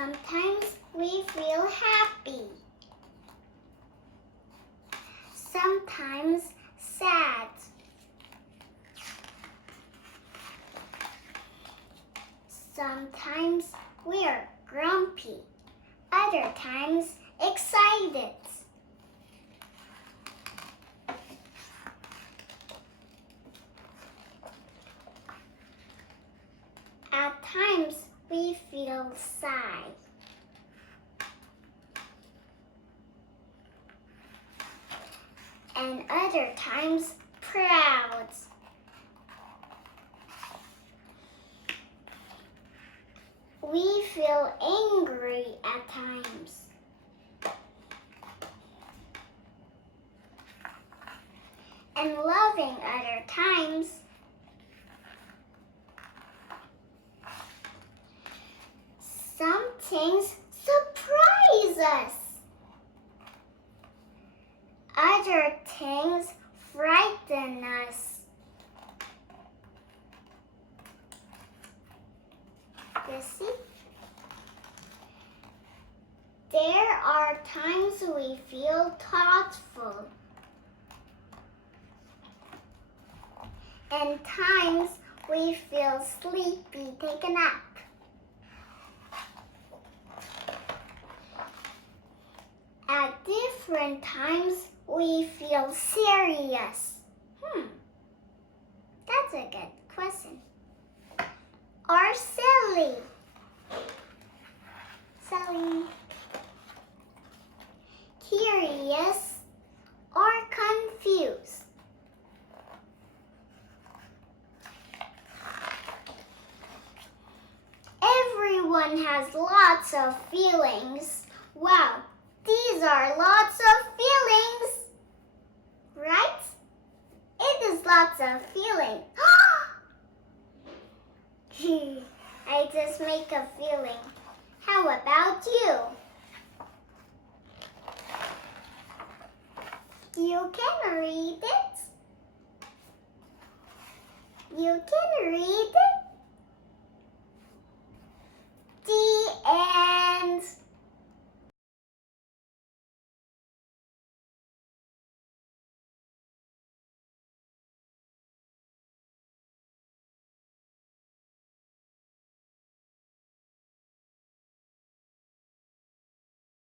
Sometimes we feel happy. Sometimes sad. Sometimes we're grumpy. Other times excited. At times we feel sad. And other times proud. We feel angry at times. And loving other times. Some things surprise us. Other things frighten us. You see? There are times we feel thoughtful. And times we feel sleepy, take a nap. At different times, we feel serious. That's a good question. Or silly. Silly. Curious or confused. Everyone has lots of feelings. Wow, these are lots of feelings. Right? It is lots of feeling. I just make a feeling. How about you? You can read it. You can read it.